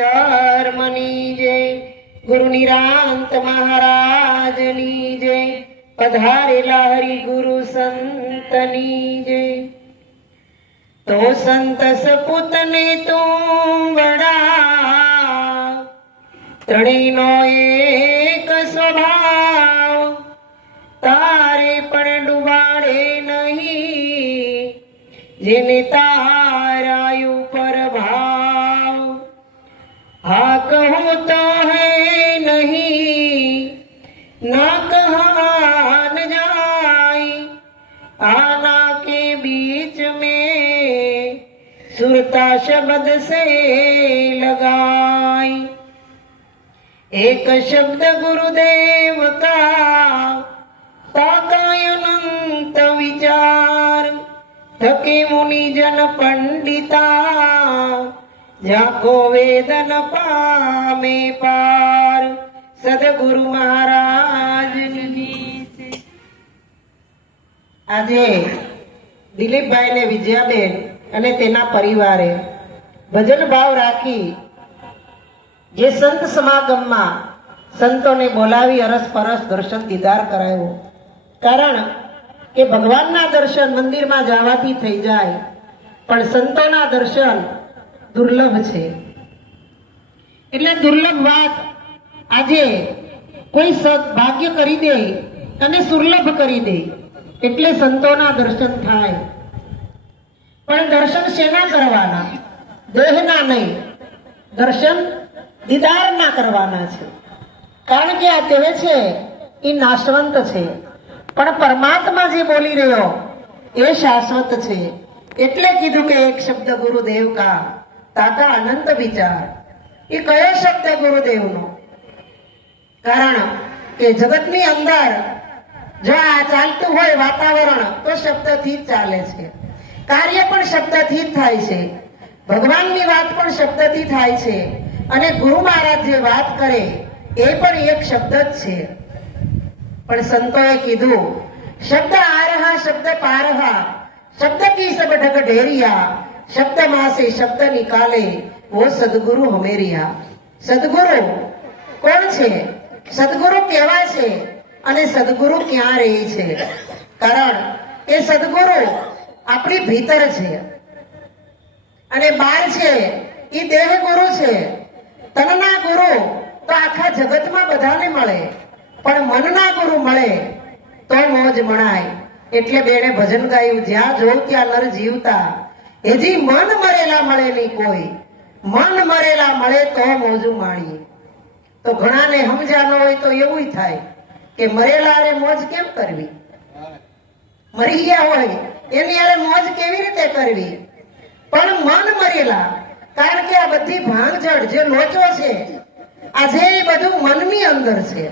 ધર્મની જય. ગુરુ નિરાંત મહારાજની જય. પધારેલા હરિ ગુરુ સંતની જય. તો સંત સપુતને તો વડા ત્રણેયનો એક સ્વભાવ. તારે પણ ડુબાડે નહીં. જેને તારા सुरता शब्द से लगाई। एक शब्द गुरुदेव का पाकायनंत विचार। थके मुनि जन पंडिता जाको वेदन पामे पार। सदगुरु महाराज આજે દિલીપભાઈ ને વિજયાબેન અને તેના પરિવારે ભજન ભાવ રાખી જે સંત સમાગમમાં સંતોને બોલાવી અરસ પરસ દર્શન દીદાર કરાયો. કારણ કે ભગવાનના દર્શન મંદિરમાં જવાથી થઈ જાય, પણ સંતોના દર્શન દુર્લભ છે. એટલે દુર્લભ વાત આજે કોઈ સદભાગ્ય કરી દે અને સુર્લભ કરી દે. એટલે સંતોના દર્શન થાય. પણ દર્શન શેના કરવાના? દેહના નહીં. દર્શન દીદારના કરવાના છે. કારણ કે આ દેહ છે, એ નાશવંત છે. પણ પરમાત્મા જે બોલી રહ્યો, એ શાશ્વત છે. એટલે કીધું કે એક શબ્દ ગુરુદેવ કા, તાતા અનંત વિચાર. એ કયો શબ્દ ગુરુદેવનો? કારણ કે જગતની અંદર જો આ ચાલતું હોય વાતાવરણ, તો શબ્દથી જ ચાલે છે. કાર્ય પણ શબ્દથી જ થાય છે. ભગવાનની વાત પણ શબ્દથી થાય છે. અને ગુરુ મહારાજ જે વાત કરે, એ પણ એક શબ્દ જ છે. પણ સંતોએ કીધું, શબ્દ આરહા, શબ્દ પારહા, શબ્દ કી સબ ઢગ ઢેરિયા, શબ્દ માસે શબ્દ નિકાલે, વો સદગુરુ હમેરિયા. સદગુરુ કોણ છે? સદગુરુ કેવા છે? અને સદગુરુ ક્યાં રહે છે? કારણ એ સદગુરુ આપણી ભીતર છે. અને બાર છે એ દેહ ગુરુ છે. તનના ગુરુ તો આખા જગતમાં બધાને મળે. પણ મનના ગુરુ મળે તો મોજ મણાય. એટલે બેણે ભજન ગાયું, જ્યાં જોઉં ત્યાં નર જીવતા. હજી મન મરેલા મળે નહીં કોઈ. મન મરેલા મળે તો મોજું માણીએ. તો ઘણાને સમજાનો હોય તો એવું થાય. કે મરેલા અરે મોજ કેમ કરવી? મરી ગયા હોય, એની અરે મોજ કેવી રીતે કરવી? પણ મન મરેલા, કારણ કે આ બધી ભાંગજડ જે લોચો છે આજે એ બધું મનની અંદર છે.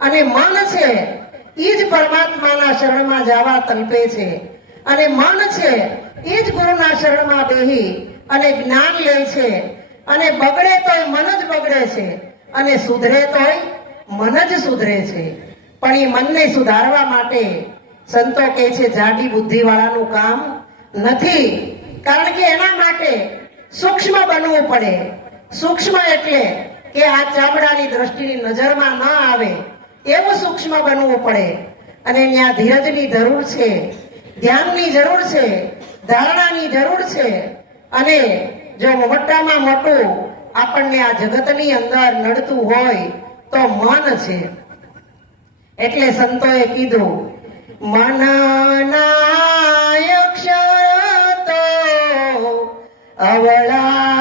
અને મન છે એ જ પરમાત્માના શરણમાં જવા તલપે છે. અને મન છે એ જ ગુરુના શરણમાં બેહી અને જ્ઞાન લે છે. અને બગડે તોય મન જ બગડે છે. અને સુધરે તોય મન જ સુધરે છે. પણ એ મનને સુધારવા માટે સંતો કહે છે, જાડી બુદ્ધિ વાળાનું કામ નથી. કારણ કે એના માટે સૂક્ષ્મ બનવું પડે. સૂક્ષ્મ એટલે કે આ ચામડાની દ્રષ્ટિની નજરમાં ન આવે એવું સૂક્ષ્મ બનવું પડે. અને ત્યાં ધીરજની જરૂર છે, ધ્યાનની જરૂર છે, ધારણાની જરૂર છે. અને જો મોટામાં મોટું આપણને આ જગતની અંદર નડતું હોય તો મન છે. એટલે સંતોએ કીધું મનના અક્ષર તો અવળા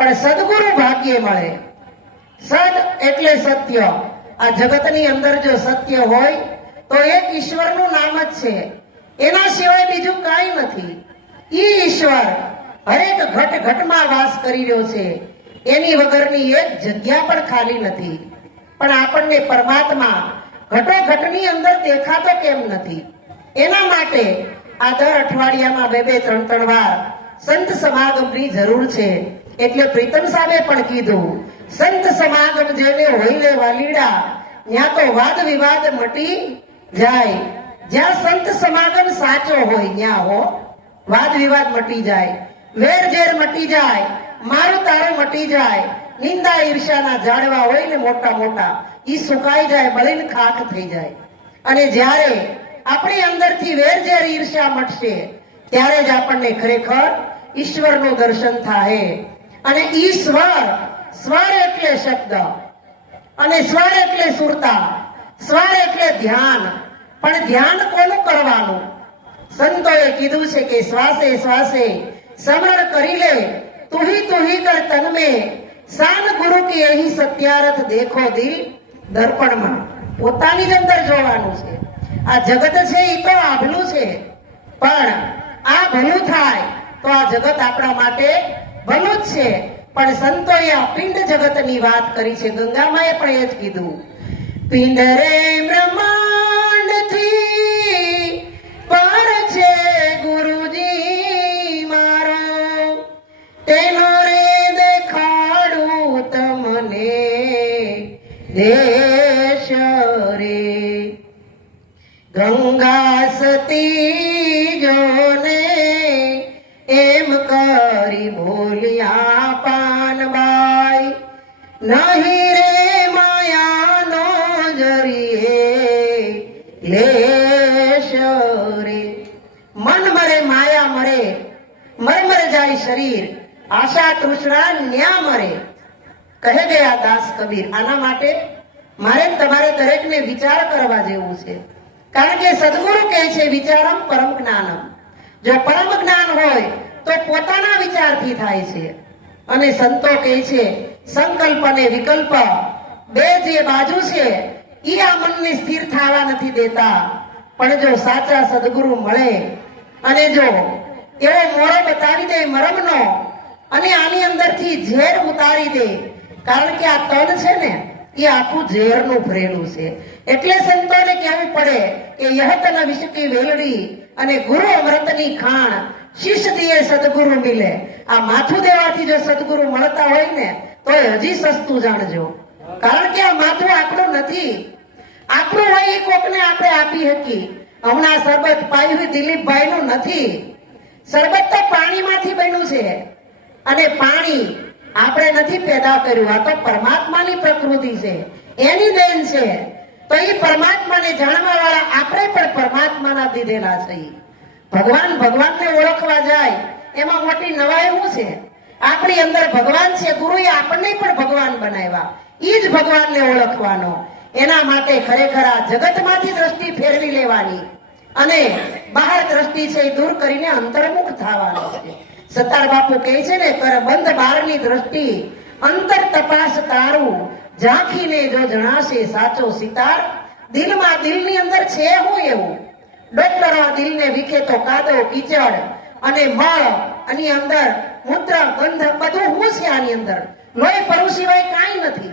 પણ સદગુરુ ભાગ્યે મળે. સદ એટલે સત્ય. આ જગતની અંદર જો સત્ય હોય, તો એક ઈશ્વરનું નામ જ છે. એના સિવાય બીજું કાંઈ નથી. ઈ ઈશ્વર હરેક ઘટ ઘટમાં વાસ કરી રહ્યો છે. એની વગરની એક જગ્યા પણ ખાલી નથી. પણ આપણને પરમાત્મા ઘટોઘટની અંદર દેખાતો કેમ નથી? એના માટે આ દર અઠવાડિયામાં બે બે ત્રણ ત્રણ વાર સંત સમાગમની જરૂર છે. એટલે પ્રીતમ સાહેબે પણ કીધું, સંત સમાગમ જેને હોય લે વાલીડા ત્યાં તો વાદ વિવાદ મટી જાય. જ્યાં સંત સમાગમ સાચો હોય ત્યાં હો, વાદ વિવાદ મટી જાય. વેર ઝેર મટી જાય, મારું તારું મટી જાય. નિંદા ઈર્ષાના ઝાડવા હોય ને મોટા મોટા, ઈ સુકાઈ જાય, બળીને ખાક થઈ જાય. અને જ્યારે આપણી અંદરથી વેર ઝેર ઈર્ષા મટશે, ત્યારે જ આપણને ખરેખર ઈશ્વરનું દર્શન થાય અને ઈ સ્વર સ્વર એટલે શબ્દ. અને સ્વર એટલે સુરતા. સ્વર એટલે ધ્યાન. પણ ધ્યાન કોનું કરવાનું? સંતોએ કીધું છે કે શ્વાસે શ્વાસે સમરણ કરી લે. તુહી તુહી કર તન મે સાન ગુરુ કે અહીં સત્યારથ દેખો દિલ દર્પણમાં. પોતાની જ અંદર જોવાનું છે. આ જગત છે એ તો આભલું છે. પણ આ ભલું થાય તો આ જગત આપણા માટે ભલું જ છે. પણ સંતોએ આ પિંડ જગતની વાત કરી છે. ગંગામાએ પણ એ જ કીધું પિંડરે બ્રહ્માંડથી પર છે ગુરુજી મારો. તેનો રે દેખાડું તમને દેશ રે. ગંગા સતી નહીં રે માયાનો જરીએ લેશ રે મન મરે માયા મરે મરમર જાય શરીર આશા તૃષ્ણા ન્યા મરે કહે ગયા દાસ કબીર આના માટે મારે તમારે દરેકને વિચાર કરવા જેવું છે. કારણ કે સદગુરુ કહે છે, વિચારમ પરમ જ્ઞાનમ. જો પરમ જ્ઞાન હોય, તો પોતાના વિચારથી થાય છે. અને સંતો કહે છે સંકલ્પ અને વિકલ્પ બે જે બાજુ છે એ આ મનને સ્થિર થવા નથી દેતા. પણ જો સાચા સદગુરુ મળે, અને જો એવો મોરો બતાવી દે મરમનો, અને આની અંદરથી ઝેર ઉતારી દે, કારણ કે આ તન છે ને એ આખું ઝેરનું ભરેલું છે. એટલે સંતોને કહેવું પડે કે યહતન વિશકી વેલડી, અને ગુરુ અમૃતની ખાણ શિષ્ય દિયે સદગુરુ મિલે. આ માથું દેવાથી જો સદગુરુ મળતા હોય ને તો હજી સસ્તું જાણજો. કારણ કે આ માથું આપણું નથી. આપણું હોય એ કોકને આપણે આપી શકી હમણાં સરબત પાયું દિલીપભાઈ નું નથી. સરબત તો પાણીમાંથી બન્યું છે. અને પાણી આપણે નથી પેદા કર્યું. આ તો પરમાત્માની પ્રકૃતિ છે. એની દેન છે. તો એ પરમાત્માને જાણવા વાળા આપણે પણ પરમાત્માના દીધેલા છે ભગવાન ભગવાનને ઓળખવા જાય. એમાં મોટી નવાઈ શું છે? આપણી અંદર ભગવાન છે, ગુરુએ આપણને પણ ભગવાન બનાવ્યા. એ જ ભગવાનને ઓળખવાનો. એના માટે ખરેખર આ જગતમાંથી દ્રષ્ટિ ફેરવી લેવાની અને બહાર દ્રષ્ટિ છે એ દૂર કરીને અંતર્મુખ થવાનો છે. સત્તાર બાપુ કહે છે ને, કર બંધ બહારની દ્રષ્ટિ, અંતર તપાસ તારું. ઝાંખીને જો જણાશે સાચો સિતાર, દિલમાં દિલની અંદર છે હું એવું. ડોક્ટરો દિલને વિખે તો કાદો, કીચડ અને મળ આની અંદર મૂત્ર ગંધ બધું હું છે આની અંદર. લોહી પરુ સિવાય કાંઈ નથી.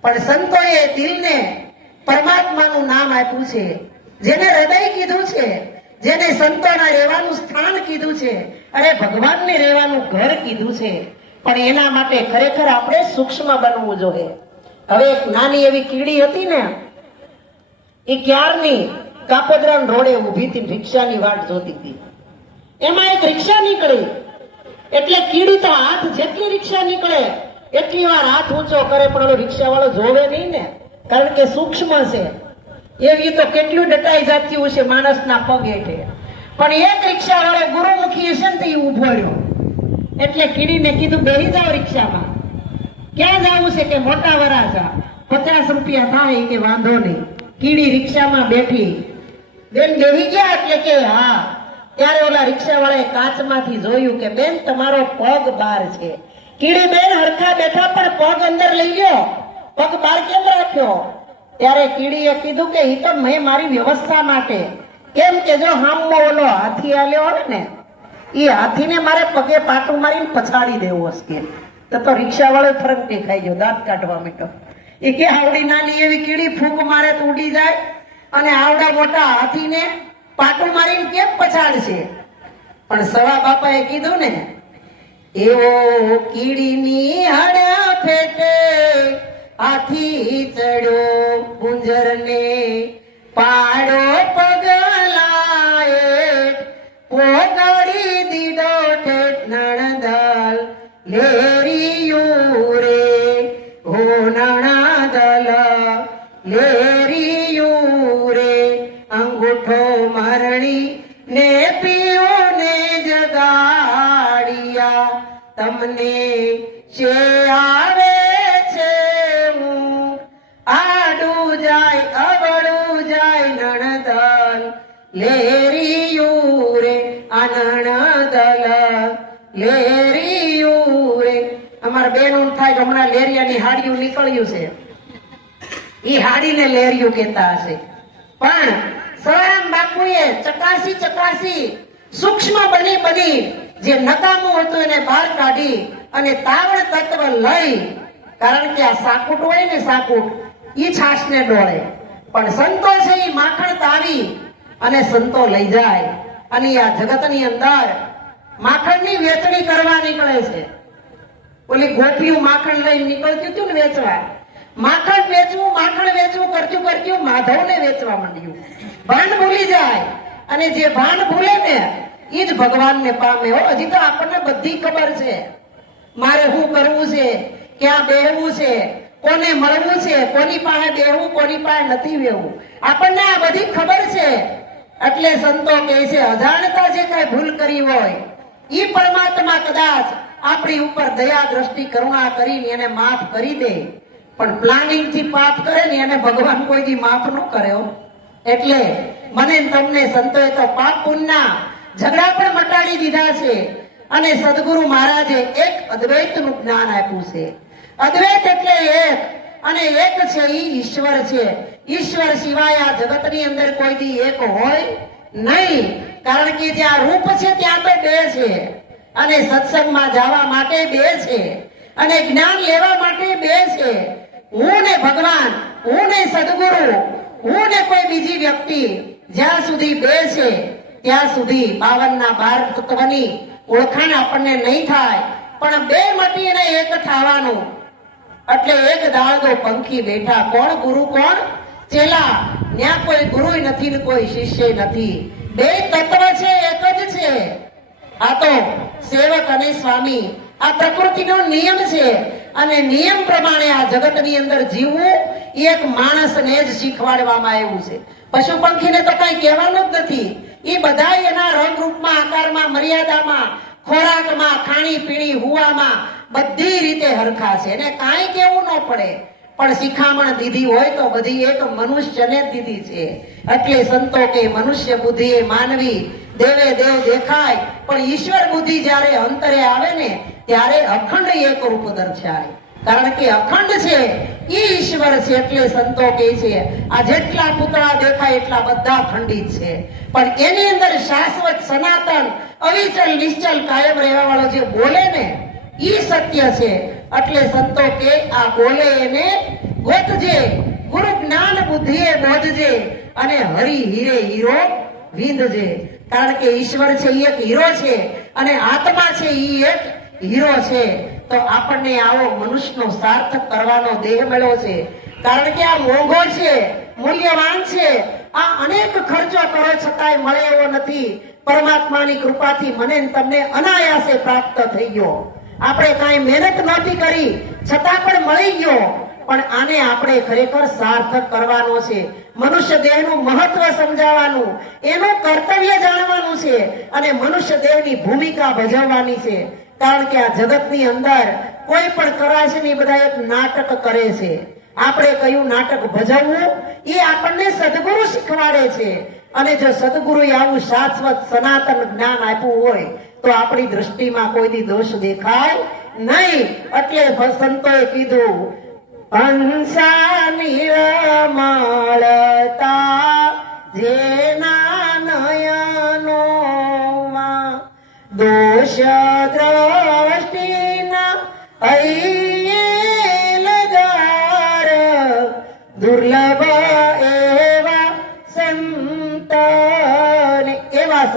પણ સંતોએ દિલને પરમાત્માનું નામ આપ્યું છે. જેને હૃદય કીધું છે, જેને સંતોના રહેવાનું સ્થાન કીધું છે. અને ભગવાનને રહેવાનું ઘર કીધું છે. પણ એના માટે ખરેખર આપણે સૂક્ષ્મ બનવું જોઈએ. હવે એક નાની એવી કીડી હતી ને, એ ક્યારની કાપોદરા રોડે ઊભી હતી, રિક્ષાની વાટ જોતી હતી. એમાં એક રિક્ષા નીકળી. એટલે કીડી તો હાથ જેટલી રિક્ષા નીકળે, એટલી વાર હાથ ઊંચો કરે, પણ ઓલો રિક્ષા વાળો જોવે નહીં ને. કારણ કે સૂક્ષ્મ છે. એવી તો કેટલું ડટાઈ જાતી હશે માણસના પગ હેઠે. પણ એક રિક્ષા વાળો ગુરુમુખી હશે ને તો ઊભો રહ્યો એટલે કીડીને કીધું, બેહી જાઓ રિક્ષામાં. ક્યાં જવું છે કે મોટા વરાછા પચાસ રૂપિયા થાય કે વાંધો નહીં. કીડી રિક્ષામાં બેઠી. બેન બેહી ગયા? એટલે કે, હા. ત્યારે ઓલા રિક્ષા વાળાએ કાચમાંથી જોયું કે, બેન, તમારો પગ બહાર છે. કીડી બેન હરખા બેઠા, પણ પગ અંદર લઈ ગયો પગ બહાર કેમ રાખ્યો? ત્યારે કીડીએ કીધું કે, ઈ તો મેં મારી વ્યવસ્થા માટે. કેમ કે જો હામો ઓલો હાથી આલ્યો હોય ને એ હાથીને મારે પગે પાટું મારીને પછાડી દેવો હશે. તો તો રિક્ષા વાળો ફરક દેખાઈ ગયો, દાંત કાઢવા માંડ્યો. એ કે, આવડી નાની એવી કીડી ફૂંક મારે તો ઉડી જાય. અને આવડા મોટા હાથીને મારીને કેમ પછાડશે? પણ સવા બાપાએ કીધું ને, એવો કીડીની હડા ફેટે, હાથી ચડ્યો ગુંજરને, પાડો પગલાએ પોગાડી તમને છે આવે છે હું આડું જાય, અવળું જાય નણદલ. લેરિયું રે આ નણદલ. લેરિયું રે. અમારા બેનું થાય કે હમણાં લેરિયાની હાડિયું નીકળ્યું છે. એ હાડીને લેરિયું કહેતા હશે. પણ સ્વયં બાપુએ ચકાસી ચકાસી, સૂક્ષ્મ બની બની જે નકામું હતું એને બહાર કાઢી અને તાવડ તત્વ લઈ, કારણ કે આ સાકુટ હોય ને સાકુટ, ઈ છાશને ડોળે. પણ સંતો છે એ માખણ તાવી અને સંતો લઈ જાય. અને આ જગતની અંદર માખણની વેચણી કરવા નીકળે છે. ઓલી ગોઠિયું માખણ લઈને નીકળતું હતું ને વેચવા. માખણ વેચવું માખણ વેચવું કરતું કરતું માધવને વેચવા માંડ્યું. ભાન ભૂલી જાય. અને જે ભાન ભૂલે ને એ જ ભગવાનને પામે. હો, હજી તો આપણને બધી ખબર છે. મારે શું કરવું છે? ક્યાં બેહવું છે? કોને મળવું છે? કોની પાસે બેહવું, કોની પાસે નથી બેહવું? આપણને આ બધી ખબર છે. એટલે સંતો કહે છે, અજાણતા જે કઈ ભૂલ કરી હોય એ પરમાત્મા કદાચ આપણી ઉપર દયા દ્રષ્ટિ, કરુણા કરીને એને માફ કરી દે. પણ પ્લાનિંગથી પાપ કરે ને એને ભગવાન કોઈ દી માફ ન કરે એટલે મને તમને સંતોએ તો પાપ પુણ્યના ઝઘડા પણ મટાડી દીધા છે. અને સદગુરુ મહારાજે એક અદ્વૈતનું જ્ઞાન આપ્યું છે. અદ્વૈત એટલે એક, અને એક છે એ ઈશ્વર છે. ઈશ્વર સિવાય આ જગતની અંદર કોઈથી એક હોય નહીં. કારણ કે જ્યાં રૂપ છે ત્યાં તો બે છે. અને સત્સંગમાં જવા માટે બે છે. અને જ્ઞાન લેવા માટે બે છે. હું ને ભગવાન, હું ને સદગુરુ, હું ને કોઈ બીજી વ્યક્તિ જ્યાં સુધી બે છે. ત્યાં સુધી બાવનના બાર તત્વની ઓળખાણ આપણને નહીં થાય, પણ બે મટીને એક થવાનું. એટલે એક દાળદો પંખી બેઠા. કોણ ગુરુ કોણ? ચેલા. ત્યાં કોઈ ગુરુ નથી ને કોઈ શિષ્ય નથી. બે તત્વ છે, એક જ છે. આ તો સેવક અને સ્વામી. આ પ્રકૃતિનો નિયમ છે. અને નિયમ પ્રમાણે આ જગતની અંદર જીવવું એક માણસને જ શીખવાડવામાં આવ્યું છે. પશુ પંખીને તો કઈ કહેવાનું જ નથી. એ બધા એના રંગ રૂપમાં આકારમાં, મર્યાદામાં, ખોરાકમાં ખાણી પીણી હુવામાં બધી રીતે હરખા છે. એને કાંઈ કેવું ન પડે. પણ શિખામણ દીધી હોય તો બધી એક મનુષ્યને જ દીધી છે. એટલે સંતો કે મનુષ્ય બુદ્ધિ એ માનવી, દેવે દેવ દેખાય, પણ ઈશ્વર બુદ્ધિ જ્યારે અંતરે આવે ને, ત્યારે અખંડ એક રૂપ દર્શાય કારણ કે અખંડ છે. એ ઈશ્વર છે એટલે સંતો કે છે, આ જેટલા પૂતળા દેખાય એટલા બધા ખંડિત છે. પણ એની અંદર શાશ્વત સનાતન, અવિચલ, નિશ્ચલ, કાયમ રહેવા વાળો જે બોલે ને એ સત્ય છે. એટલે સંતો કે આ બોલે એને ગોતજે, ગુરુ જ્ઞાન બુદ્ધિએ બોધજે અને હરિ હીરે હીરો વિંધજે. કારણ કે ઈશ્વર છે એક હીરો છે અને આત્મા છે એ એક હીરો છે. તો આપણને આવો મનુષ્યનો સાર્થક કરવાનો દેહ મળ્યો છે. કારણ કે આ મોંઘો છે, મૂલ્યવાન છે. આ અનેક ખર્ચો કરો છતાંય મળે એવો નથી. પરમાત્માની કૃપાથી મને તમને અનાયાસે પ્રાપ્ત થઈ ગયો. આપણે કાંઈ મહેનત નથી કરી, છતાં પણ મળી ગયો. પણ આને આપણે ખરેખર સાર્થક કરવાનો છે. મનુષ્ય દેહનું મહત્વ સમજાવવાનું, એનું કર્તવ્ય જાણવાનું છે. અને મનુષ્ય દેહની ભૂમિકા ભજવવાની છે. કારણ કે આ જગતની અંદર કોઈ પણ છે ને એ બધા એક નાટક કરે છે. આપણે કયું નાટક ભજવવું? એ આપણને સદગુરુ શીખવાડે છે. અને જો સદગુરુએ આવું શાશ્વત સનાતન જ્ઞાન આપ્યું હોય, તો આપણી દ્રષ્ટિમાં કોઈ દોષ દેખાય નહીં. એટલે સંતોએ કીધું હંસા નિરમળતા જેના નયનો દોષ દ્રષ્ટિના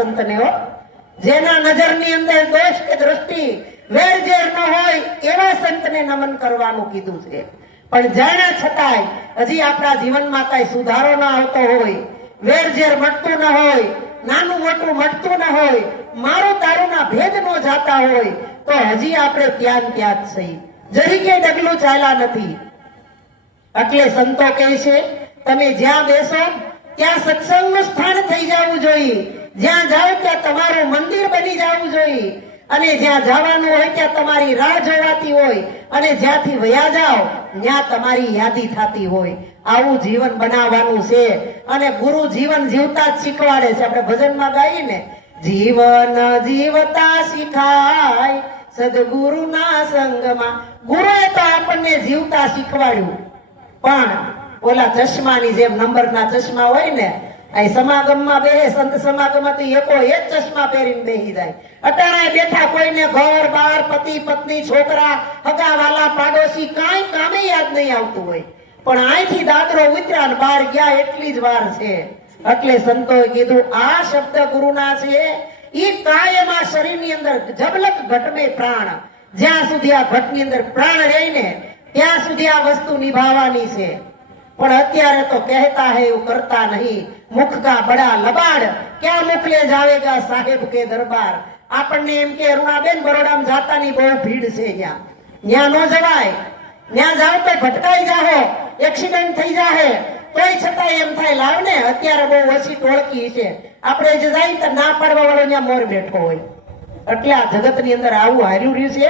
સંતને હો. જેના નજરની અંદર દોષ કે દ્રષ્ટિ વેરઝેર ન હોય, એવા સંતને નમન કરવાનું કીધું છે. પણ જાણ્યા છતાંય હજી આપણા જીવનમાં કઈ સુધારો ના આવતો હોય, વેરઝેર મટતું ન હોય, નાનું મોટું મટતું ન હોય, મારું તારું ના ભેદ નો જાતા હોય, તો હજી આપણે ત્યાં ત્યાં જ છીએ. જરીકે ડગલું ચાલ્યા નથી. એટલે સંતો કહે છે, તમે જ્યાં બેસો, ત્યાં સત્સંગનું સ્થાન થઈ જવું જોઈએ. જ્યાં જાઓ ત્યાં તમારું મંદિર બની જવું જોઈએ. અને જ્યાં જવાનું હોય ત્યાં તમારી રાહ જોવાતી હોય. અને જ્યાંથી વયા જાઓ, ત્યાં તમારી યાદી થતી હોય. આવું જીવન બનાવવાનું છે. અને ગુરુ જીવન જીવતા જ શીખવાડે છે. આપણે ભજનમાં ગાઈએ ને, જીવન જીવતા શીખાય સદગુરુના સંગમાં. ગુરુએ તો આપણને જીવતા શીખવાડ્યું. પણ ઓલા ચશ્માની જેમ, નંબરના ચશ્મા હોય ને આ સમાગમમાં બે સંત સમાગમમાં તો એકો એક ચશ્મા પહેરીને બેસી જાય. અત્યારે બેઠા કોઈને ઘર, બાર, પતિ, પત્ની, છોકરા, હગાવાલા, પાડોશી કાંઈ કામે યાદ નહીં આવતું હોય. પણ અહીંથી દાદરો ઉતર્યા બહાર ગયા એટલી જ વાર છે. એટલે સંતોએ કીધું, આ શબ્દ ગુરુના છે. એ કાયમ આ શરીરની અંદર જબલક ઘટમે પ્રાણ. જ્યાં સુધી આ ઘટની અંદર પ્રાણ રહીને ત્યાં સુધી આ વસ્તુ નિભાવવાની છે. પણ અત્યારે તો કહેતા હે, એવું કરતા નહીં. મુખ કા બડા લબાડ, ક્યાં મુખ લે જાવેગા સાહેબ કે દરબાર? આપણને એમ કે, અરુણાબેન, બરોડામાં જાતાની બહુ ભીડ છે ત્યાં. ત્યાં ન જવાય. ત્યાં જાવ તો ભટકાઈ જાહો. એક્સિડન્ટ થઈ જાહે. તોય છતાં એમ થાય, લાવ ને, અત્યારે બહુ ઓછી ટોળકી છે. આપણે જે જાય તો ના પાડવા વાળો ત્યાં મોર બેઠો હોય. એટલે આ જગતની અંદર આવું હાર્યું રહ્યું છે.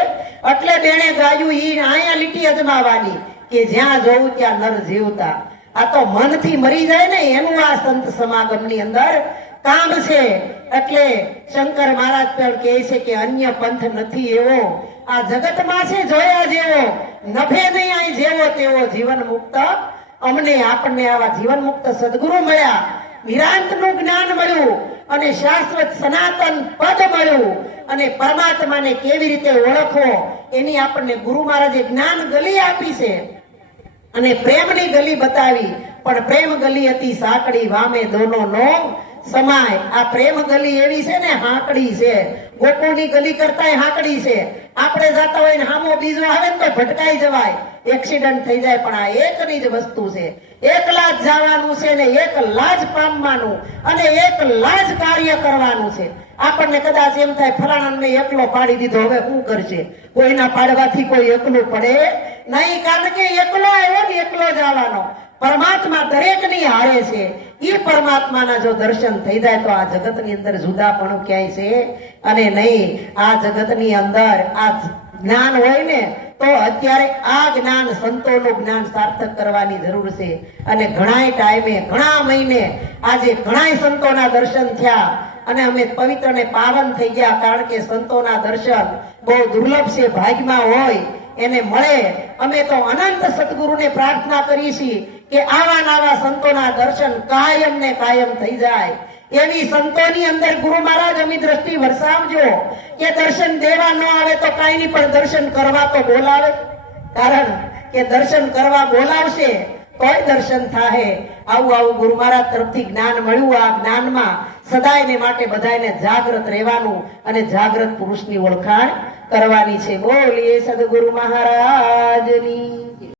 એટલે બેણે ગાયું ઈ અહીંયા લીટી અજમાવાની કે જ્યાં જોવું ત્યાં નર જીવતા. આ તો મનથી મરી જાય ને એનું આ સંત સમાગમની અંદર કામ છે. એટલે શંકર મહારાજ પણ કહે છે કે અન્ય પંથ નથી એવો. આ જગતમાં છે જોયા જેવો. નફે નહીં અહીં જેવો તેવો જીવન મુક્ત. અમને આપણને આવા જીવન મુક્ત સદગુરુ મળ્યા. નિરાંતનું જ્ઞાન મળ્યું અને શાશ્વત સનાતન પદ મળ્યું. અને પરમાત્માને કેવી રીતે ઓળખવો એની આપણને ગુરુ મહારાજે જ્ઞાન ગલી આપી છે. અને પ્રેમની ગલી બતાવી, પણ પ્રેમ ગલી હતી સાંકડી વામે દોનો નો સમાય, આ પ્રેમ ગલી એવી છે ને, હાંકડી છે. ગોકુળની ગલી કરતાય હાંકડી છે. આપણે જાતા હોય ને હામો બીજો આવે ને તો ભટકાઈ જવાય. એક્સિડન્ટ થઈ જાય, પણ આ એકની જ વસ્તુ છે. એકલા જ જવાનું છે ને એકલા જ પામવાનું અને એકલા જ કાર્ય કરવાનું છે. આપણને કદાચ એમ થાય, ફલાણાને એકલો પાડી દીધો, હવે શું કરશે? કોઈના પાડવાથી કોઈ એકલું પડે? નહીં, કારણ કે એકલો આવ્યો ને એકલો જ આવવાનો. પરમાત્મા દરેકની હારે છે. એ પરમાત્માના જો દર્શન થઈ જાય તો આ જગતની અંદર જુદાપણું ક્યાંય છે અને નહીં. આ જગતની અંદર આ જ્ઞાન હોય ને, તો અત્યારે આ જ્ઞાન સંતોનું જ્ઞાન સાર્થક કરવાની જરૂર છે. અને ઘણાય ટાઈમે, ઘણા મહિને આજે ઘણાય સંતોના દર્શન થયા અને અમે પવિત્ર ને પાવન થઈ ગયા, કારણ કે સંતોના દર્શન બહુ દુર્લભ છે, ભાગ્યમાં હોય. એને મળે. અમે તો અનંત સદગુરુને પ્રાર્થના કરીએ છીએ કે આવા નાવા સંતોના દર્શન કાયમ ને કાયમ થઈ જાય. એવી સંતોની અંદર ગુરુ મહારાજ અમી દ્રષ્ટિ વરસાવજો. કે દર્શન દેવા ન આવે તો કાંઈ નહીં, પણ દર્શન કરવા તો બોલાવે. કારણ કે દર્શન કરવા બોલાવશે, તોય દર્શન થાય આવું આવું ગુરુ મહારાજ તરફથી જ્ઞાન મળ્યું. આ જ્ઞાનમાં સદાયને માટે બધાને જાગૃત રહેવાનું અને જાગૃત પુરુષની ઓળખાણ કરવાની છે. બોલીએ સદગુરુ મહારાજની.